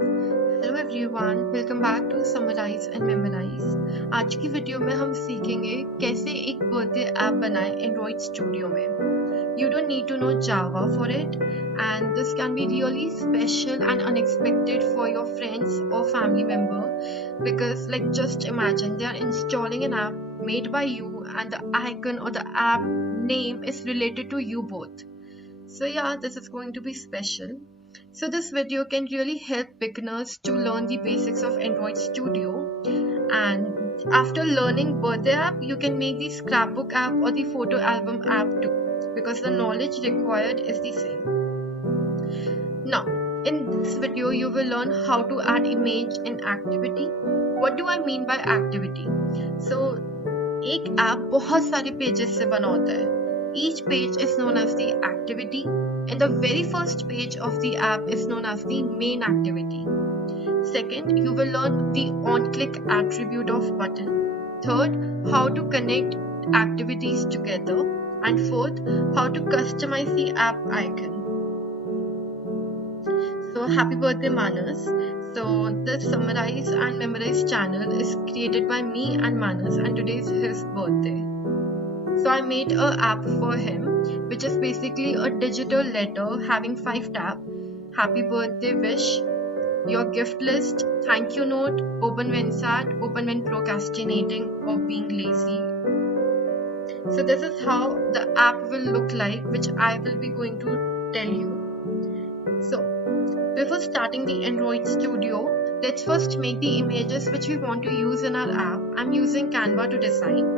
Hello everyone, welcome back to summarise and memorise. आज की video में हम सीखेंगे कैसे एक बर्थडे ऐप बनाएं एंड्रॉइड स्टूडियो में। You don't need to know Java for it, and this can be really special and unexpected for your friends or family member because, like, just imagine they are installing an app made by you, and the icon or the app name is related to you both. So yeah, this is going to be special. So this video can really help beginners to learn the basics of Android Studio, and after learning birthday app, you can make the scrapbook app or the photo album app too, because the knowledge required is the same. Now, in this video, you will learn how to add image in activity. What do I mean by activity? So एक app बहुत सारे pages से बना होता है. Each page is known as the activity, and the very first page of the app is known as the main activity. Second, you will learn the on-click attribute of button. Third, how to connect activities together. And fourth, how to customize the app icon. So happy birthday, Manas. So the Summarize and Memorize channel is created by me and Manas, and today is his birthday. So I made a app for him, which is basically a digital letter having 5 tabs: happy birthday wish, your gift list, thank you note, open when sad, open when procrastinating or being lazy. So this is how the app will look like, which I will be going to tell you. So before starting the Android Studio, let's first make the images which we want to use in our app. I'm using Canva to design.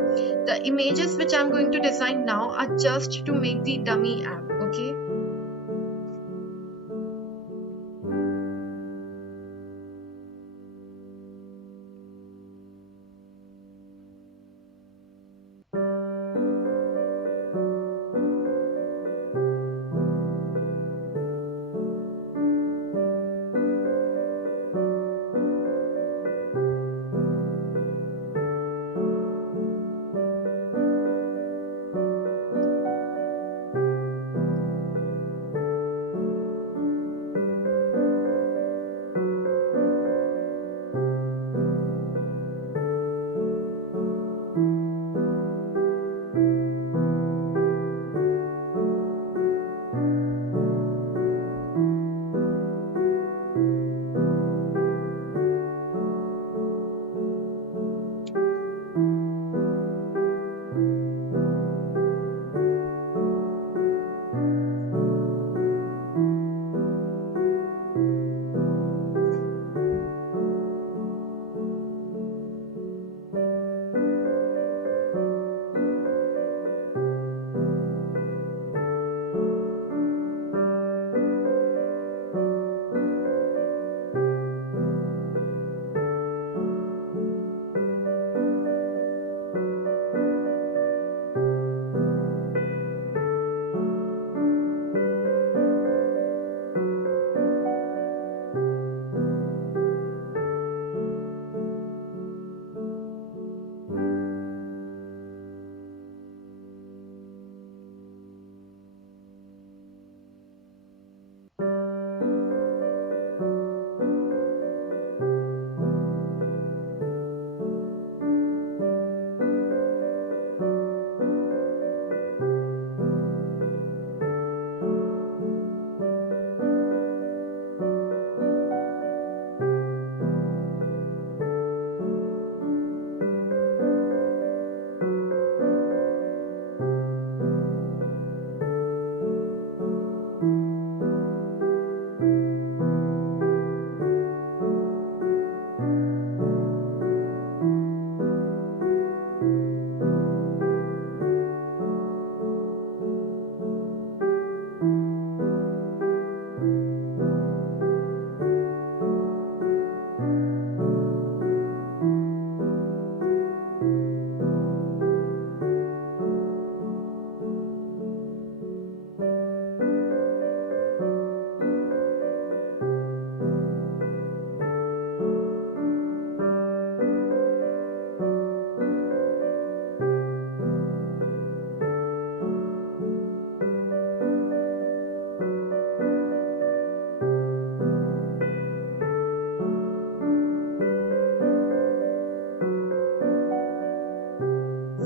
The images which I'm going to design now are just to make the dummy app, okay?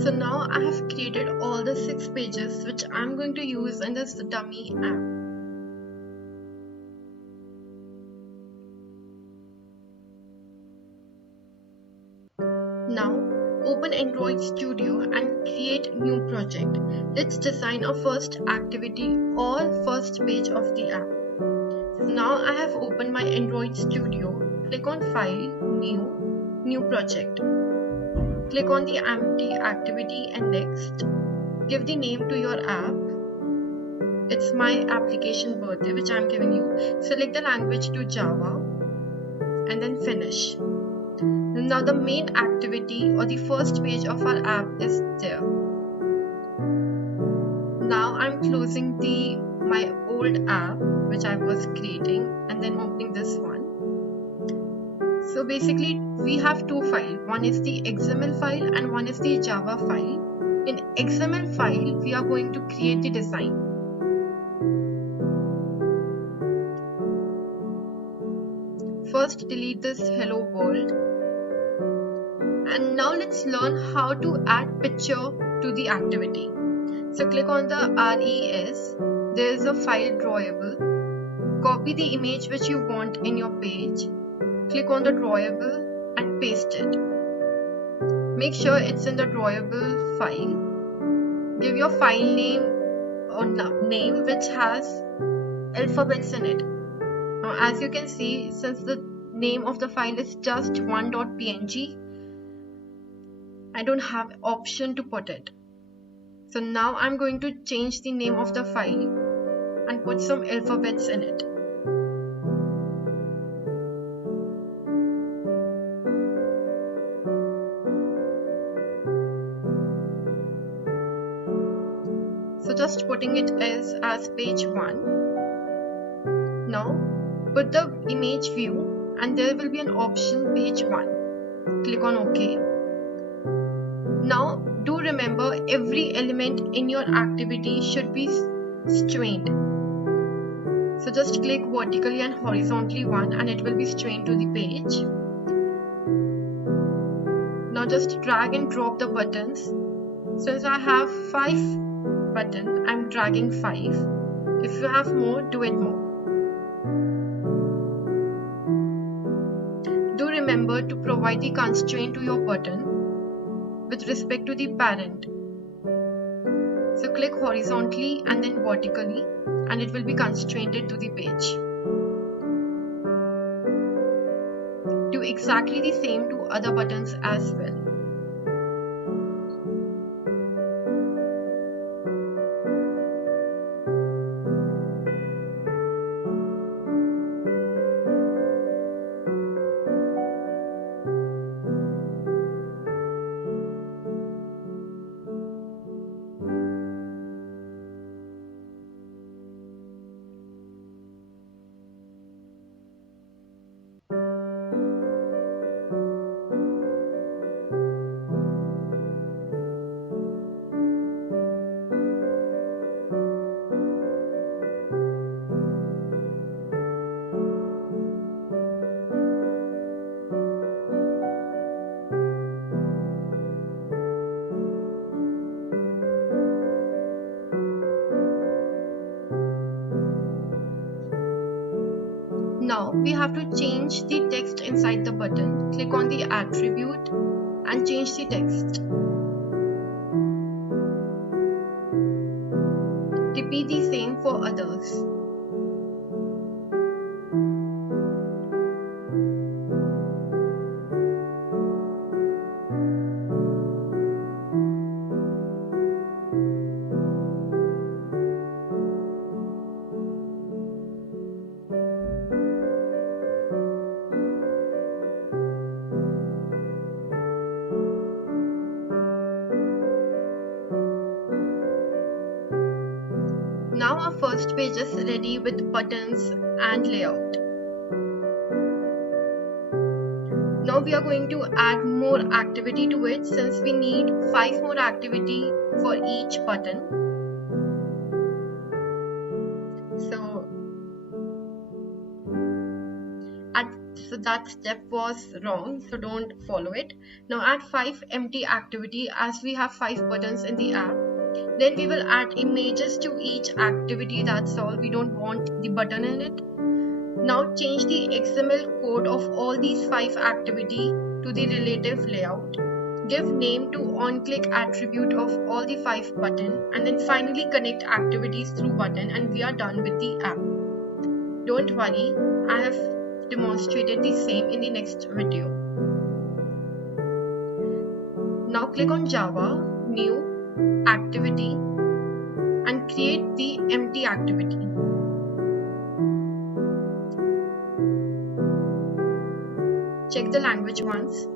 So now I have created all the 6 pages which I'm going to use in this dummy app. Now open Android Studio and create new project. Let's design a first activity or first page of the app. Now I have opened my Android Studio. Click on File, New Project. Click on the empty activity and next. Give the name to your app. It's my application birthday which I'm giving you. Select the language to Java and then finish. Now the main activity or the first page of our app is there. Now I'm closing my old app which I was creating and then opening this one. So basically we have 2 files. One is the XML file and one is the Java file. In XML file we are going to create the design. First delete this hello world. And now let's learn how to add picture to the activity. So click on the RES. There is a file drawable. Copy the image which you want in your page. Click on the drawable and paste it. Make sure it's in the drawable file. Give your file name or name which has alphabets in it. Now as you can see, since the name of the file is just one.png, I don't have option to put it. So now I'm going to change the name of the file and put some alphabets in it. So just putting it as page 1. Now put the image view and there will be an option page 1. Click on OK. Now do remember every element in your activity should be strained. So just click vertically and horizontally one and it will be strained to the page. Now just drag and drop the buttons. Since I have 5 buttons, I'm dragging 5. If you have more, do it more. Do remember to provide the constraint to your button with respect to the parent. So click horizontally and then vertically and it will be constrained to the page. Do exactly the same to other buttons as well. Now we have to change the text inside the button. Click on the attribute and change the text. Repeat the same for others. Now our first page is ready with buttons and layout. Now we are going to add more activity to it since we need 5 more activity for each button. So at So that step was wrong, so don't follow it. Now add 5 empty activity as we have 5 buttons in the app. Then we will add images to each activity, that's all. We don't want the button in it. Now change the XML code of all these 5 activity to the relative layout. Give name to onclick attribute of all the 5 button, and then finally connect activities through button, and we are done with the app. Don't worry, I have demonstrated the same in the next video. Now click on Java, New, Activity, and create the empty activity. Check the language once.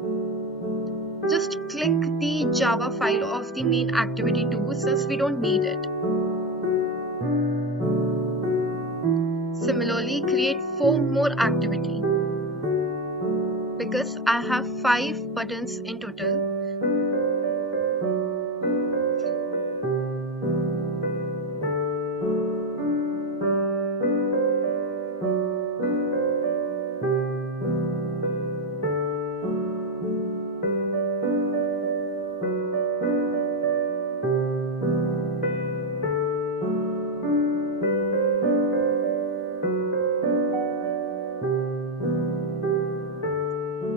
Just click the Java file of the main activity too, since we don't need it. Similarly, create 4 more activity. Because I have 5 buttons in total,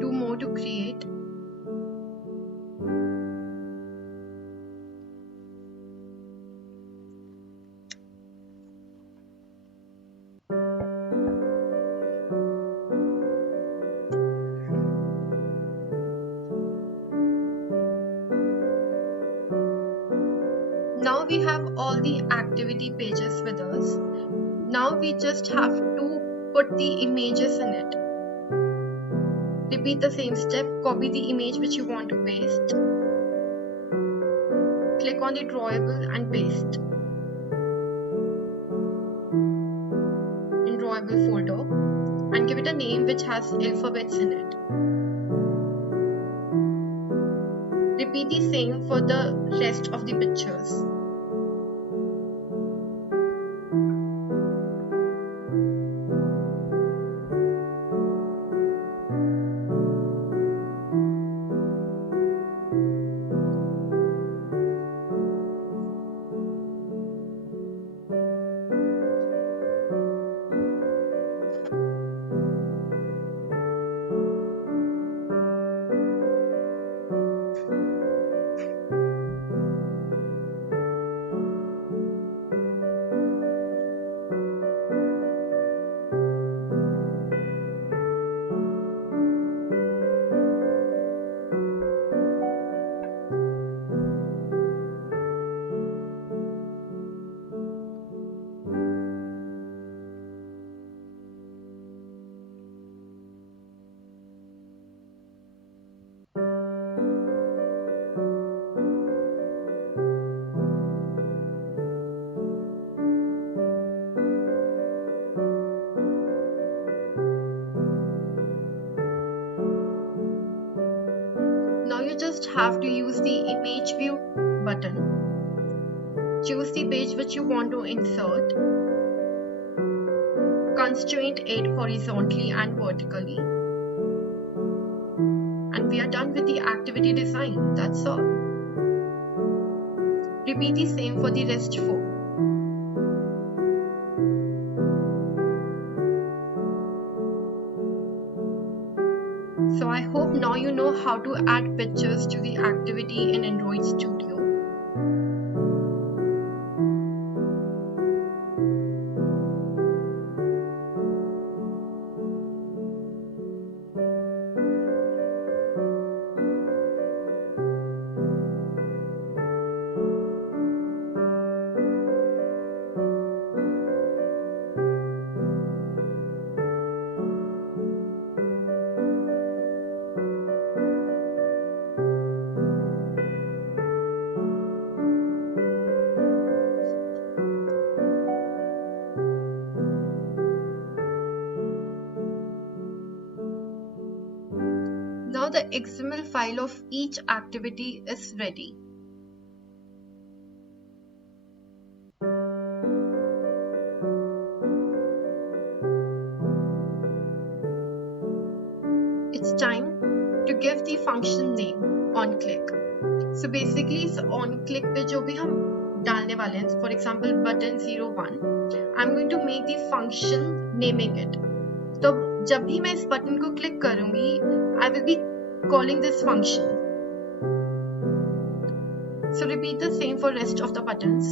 two more to create. Now we have all the activity pages with us. Now we just have to put the images in it. Repeat the same step, copy the image which you want to paste. Click on the drawable and paste in drawable folder, and give it a name which has alphabets in it. Repeat the same for the rest of the pictures. Now you just have to use the image view button. Choose the page which you want to insert. Constraint it horizontally and vertically. And we are done with the activity design. That's all. Repeat the same for the rest 4. So I hope now you know how to add pictures to the activity in Android Studio. Now the XML file of each activity is ready. it's time to give the function name onclick. So basically इस onclick पे जो भी हम डालने वाले हैं, for example button 01, I'm going to make the function naming it. तो जब भी मैं इस बटन को क्लिक करूंगी, I will be calling this function. So repeat the same for rest of the buttons.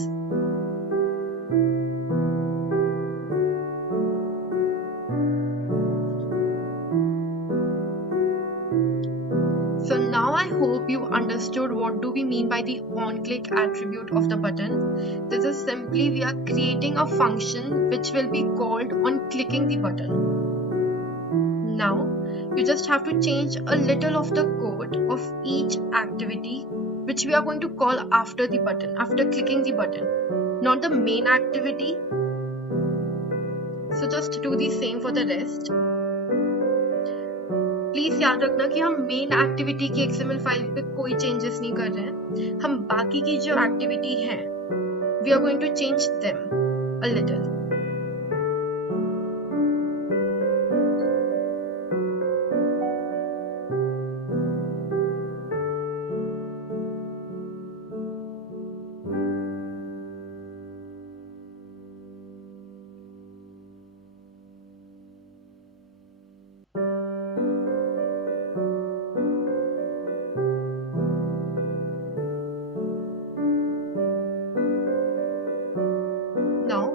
So now I hope you understood what do we mean by the onClick attribute of the button. This is simply we are creating a function which will be called on clicking the button. Now you just have to change a little of the code of each activity which we are going to call after the button, after clicking the button, not the main activity. So just do the same for the rest. Please याद रखना कि हम main activity की XML file पे कोई changes नहीं कर रहे हैं, हम बाकी की जो एक्टिविटी है we are going to change them a little.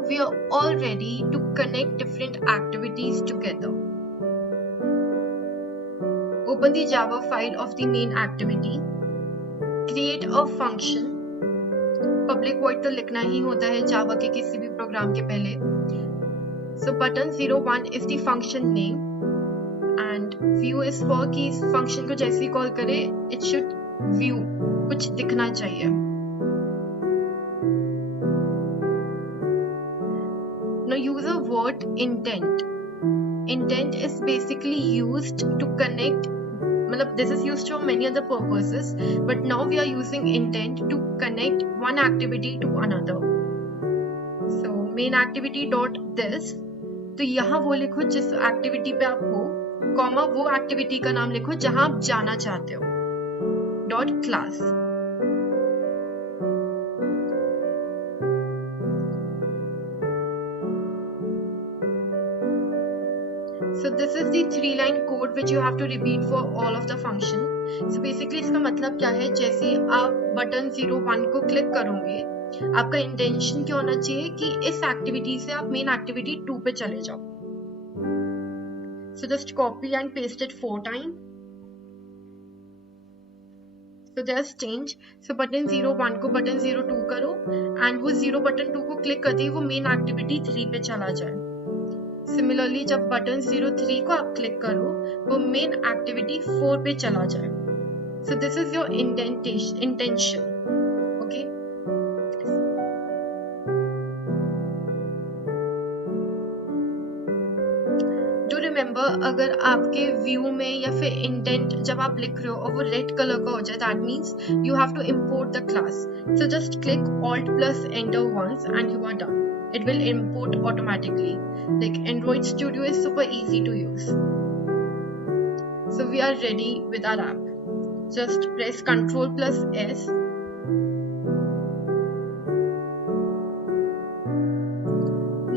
We are all ready to connect different activities together. Open the Java file of the main activity. Create a function. Public void तो लिखना ही होता है Java के किसी भी programme के पहले. So button 01 is the function name and view is for कि इस function को जैसे ही कॉल करे it should view, कुछ दिखना चाहिए. Now use a word intent. Intent is basically used to connect, this is used for many other purposes, but now we are using intent to connect one activity to another. So main activity dot this, तो यहाँ वो लिखो जिस activity पे आप हो, comma वो activity का नाम लिखो जहां आप जाना चाहते हो, dot class. So this is the 3-line code which you have to repeat for all of the function. So basically इसका मतलब क्या है, जैसे आप बटन 01 को क्लिक करोगे, आपका इंटेंशन क्या होना चाहिए कि इस एक्टिविटी से आप मेन एक्टिविटी 2 पे चले जाओ. So just copy and paste it 4 times. So there's change. So button 01 को बटन 02 करो and वो 0 बटन 2 को क्लिक करते ही वो मेन एक्टिविटी 3 पे चला जाए. सिमिलरली जब बटन 03 को आप क्लिक करो वो मेन एक्टिविटी 4 पे चला जाए. So this is your intention. Okay, do remember अगर आपके व्यू में या फिर इंटेंट जब आप लिख रहे हो और वो रेड कलर का हो जाए, that means you have to import the class. So just click Alt plus Enter once and you are done. It will import automatically. Like AndroidStudio is super easy to use. So we are ready with our app. Just press Ctrl plus S.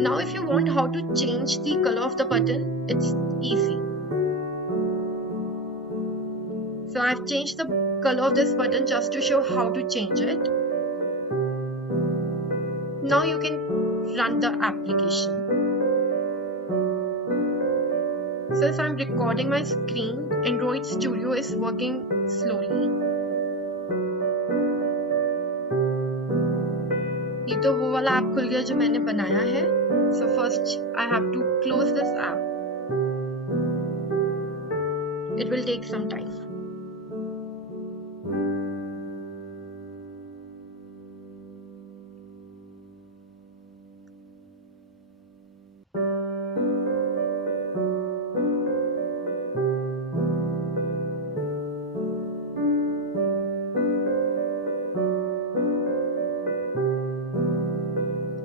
Now if you want how to change the color of the button, it's easy. So I've changed the color of this button just to show how to change it. Now you can run the application. So if I'm recording my screen, AndroidStudio is working slowly. ये तो वो वाला app खुल गया जो मैंने बनाया है. So first I have to close this app. It will take some time.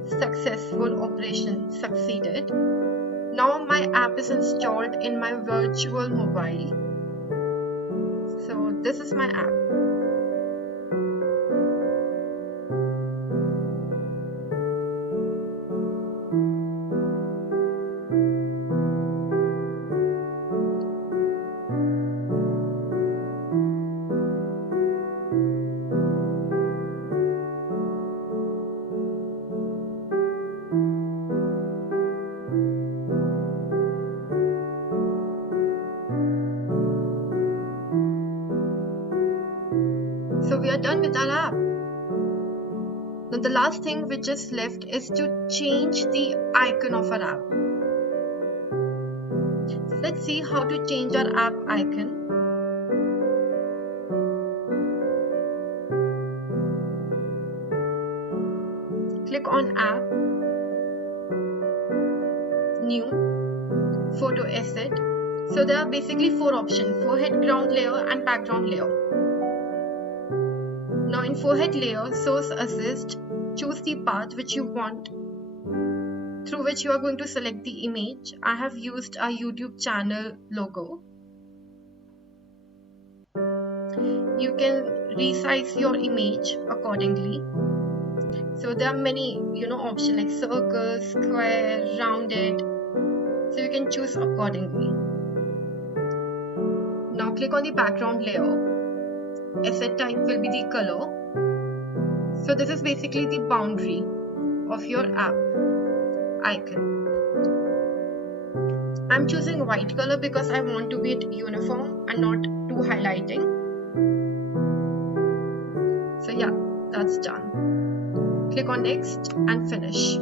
Successful operation succeeded. Now my app is installed in my virtual mobile. So this is my app. So we are done with our app. Now the last thing which is left is to change the icon of our app. So let's see how to change our app icon. Click on app, new, photo asset. So there are basically 4 options: forehead, ground layer and background layer. Now in forehead layer, source assist, choose the path which you want, through which you are going to select the image. I have used a YouTube channel logo. You can resize your image accordingly. So there are many options like circle, square, rounded. So you can choose accordingly. Now click on the background layer. Asset type will be the color. So this is basically the boundary of your app icon. I'm choosing white color because I want to be it uniform and not too highlighting. So yeah, that's done. Click on next and finish.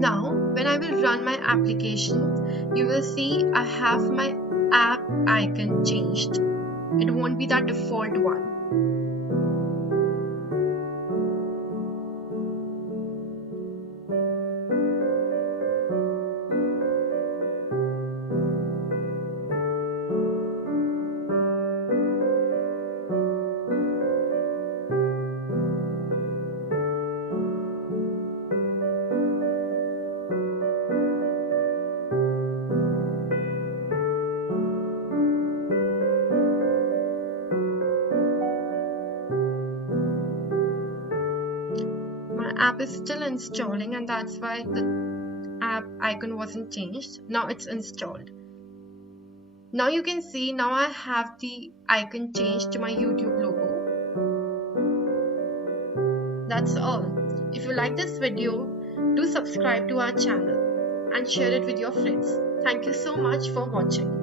Now when I will run my application, you will see I have my app icon changed. It won't be that default one. My app is still installing, and that's why the app icon wasn't changed. Now it's installed. Now you can see, now I have the icon changed to my YouTube logo. That's all. If you like this video, do subscribe to our channel and share it with your friends. Thank you so much for watching.